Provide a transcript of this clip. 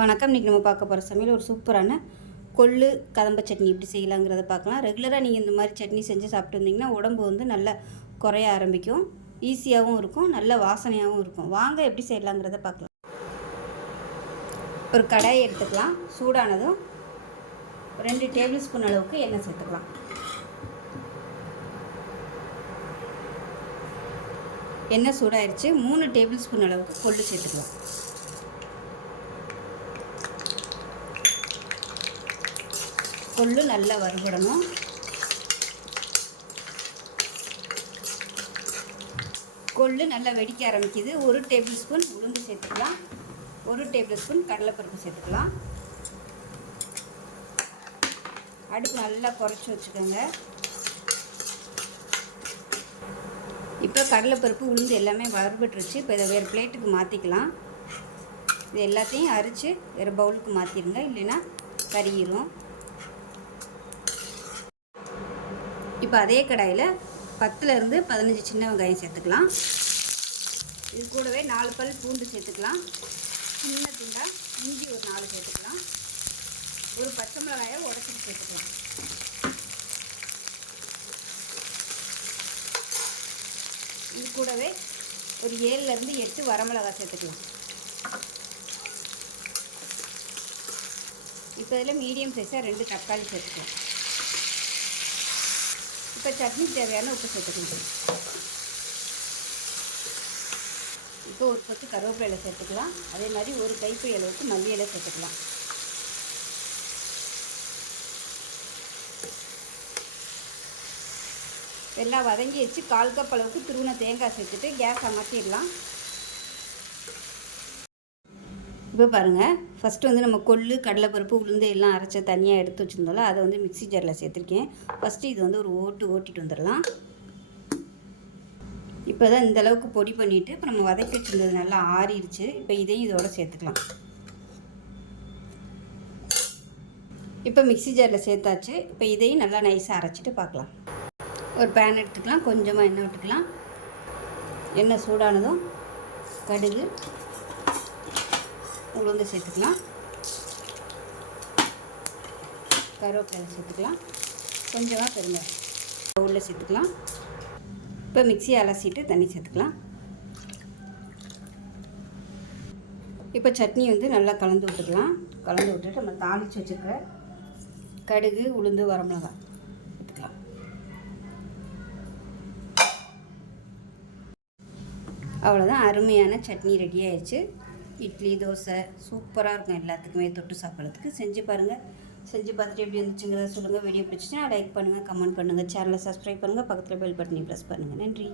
வணக்கம். இன்றைக்கி நம்ம பார்க்க போகிற சமையல் ஒரு சூப்பரான கொள்ளு கதம்ப சட்னி எப்படி செய்யலாங்கிறத பார்க்கலாம். ரெகுலராக நீங்கள் இந்த மாதிரி சட்னி செஞ்சு சாப்பிட்டு வந்தீங்கன்னா உடம்பு வந்து நல்லா குறைய ஆரம்பிக்கும். ஈஸியாகவும் இருக்கும், நல்ல வாசனையாகவும் இருக்கும். வாங்க எப்படி செய்யலாங்கிறத பார்க்கலாம். ஒரு கடாயை எடுத்துக்கலாம். சூடானதும் 2 டேபிள் ஸ்பூன் அளவுக்கு எண்ணெய் சேர்த்துக்கலாம். எண்ணெய் சூடாயிருச்சு. 3 டேபிள் ஸ்பூன் அளவுக்கு கொள்ளு சேர்த்துக்கலாம். கொள்ளு நல்லா வறுபடணும். கொள்ளு நல்லா வெடிக்க ஆரம்பிக்குது. 1 டேபிள் ஸ்பூன் உளுந்து சேர்த்துக்கலாம். 1 டேபிள் ஸ்பூன் கடலைப்பருப்பு சேர்த்துக்கலாம். அடுப்பு நல்லா குறைச்சி வச்சுக்கோங்க. இப்போ கடலைப்பருப்பு உளுந்து எல்லாமே வறுபட்டுருச்சு. இப்போ இதை வேறு பிளேட்டுக்கு மாற்றிக்கலாம். இது எல்லாத்தையும் அரித்து வேறு பவுலுக்கு மாற்றிடுங்க, இல்லைன்னா கருகிரும். இப்போ அதே கடாயில் 10லேருந்து 15 சின்ன வெங்காயம் சேர்த்துக்கலாம். இது கூடவே 4 பல் பூண்டு சேர்த்துக்கலாம். சின்ன துண்டாக இஞ்சி ஒரு 4 சேர்த்துக்கலாம். ஒரு பச்சை மிளகாயை உடச்சிட்டு சேர்த்துக்கலாம். இது கூடவே ஒரு 7லேருந்து 8 வரமிளகாய் சேர்த்துக்கலாம். இப்போ இதில் மீடியம் சைஸாக 2 தக்காளி சேர்த்துக்கலாம். இப்போ சட்னி தேவையான உப்பு சேர்த்துக்கலாம். இப்போ ஒரு கொத்து கருவேப்பிலை சேர்த்துக்கலாம். அதே மாதிரி ஒரு கைப்பிடி அளவுக்கு மல்லி இலை சேர்த்துக்கலாம். எல்லாம் வதங்கி வச்சு 1/4 கப் அளவுக்கு துருவின தேங்காய் சேர்த்துட்டு கேஸ் அமர்த்திடலாம். இப்போ பாருங்கள், ஃபஸ்ட்டு வந்து நம்ம கொள்ளு கடலைப்பருப்பு உளுந்து எல்லாம் அரைச்ச தனியாக எடுத்து வச்சுருந்தோம்ல, அதை வந்து மிக்ஸி ஜாரில் சேர்த்துருக்கேன். ஃபஸ்ட்டு இது வந்து ஒரு ஓட்டிட்டு வந்துடலாம். இப்போ தான் இந்தளவுக்கு பொடி பண்ணிவிட்டு இப்போ நம்ம வதக்கி வச்சுருந்தது நல்லா ஆறிடுச்சு. இப்போ இதையும் இதோடு சேர்த்துக்கலாம். இப்போ மிக்ஸி ஜாரில் சேர்த்தாச்சு. இப்போ இதையும் நல்லா நைஸாக அரைச்சிட்டு பார்க்கலாம். ஒரு பேன் எடுத்துக்கலாம். கொஞ்சமாக எண்ணெய் விட்டுக்கலாம். எண்ணெய் சூடானதும் கடுகு உளுந்து சேர்த்துக்கலாம். கருவேப்பிலை சேர்த்துக்கலாம். கொஞ்சமாக பெருங்காயம் பவுலில் சேர்த்துக்கலாம். இப்போ மிக்ஸியை அலசிட்டு தண்ணி சேர்த்துக்கலாம். இப்போ சட்னி வந்து நல்லா கலந்து விட்டுக்கலாம். கலந்து விட்டுட்டு நம்ம தாளித்து வச்சுருக்கிற கடுகு உளுந்து வரமிளகாய் சேர்த்துக்கலாம். அவ்வளோதான், அருமையான சட்னி ரெடி ஆயிடுச்சு. இட்லி தோசை சூப்பராக இருக்கும். எல்லாத்துக்குமே தொட்டு சாப்பிட்றதுக்கு செஞ்சு பாருங்கள். செஞ்சு பார்த்துட்டு எப்படி இருந்துச்சுங்கிறத சொல்லுங்கள். வீடியோ பிடிச்சிச்சுன்னா லைக் பண்ணுங்கள், கமெண்ட் பண்ணுங்கள், சேனலை சப்ஸ்கிரைப் பண்ணுங்கள், பக்கத்தில் பெல் பட்டனை ப்ரெஸ் பண்ணுங்கள். நன்றி.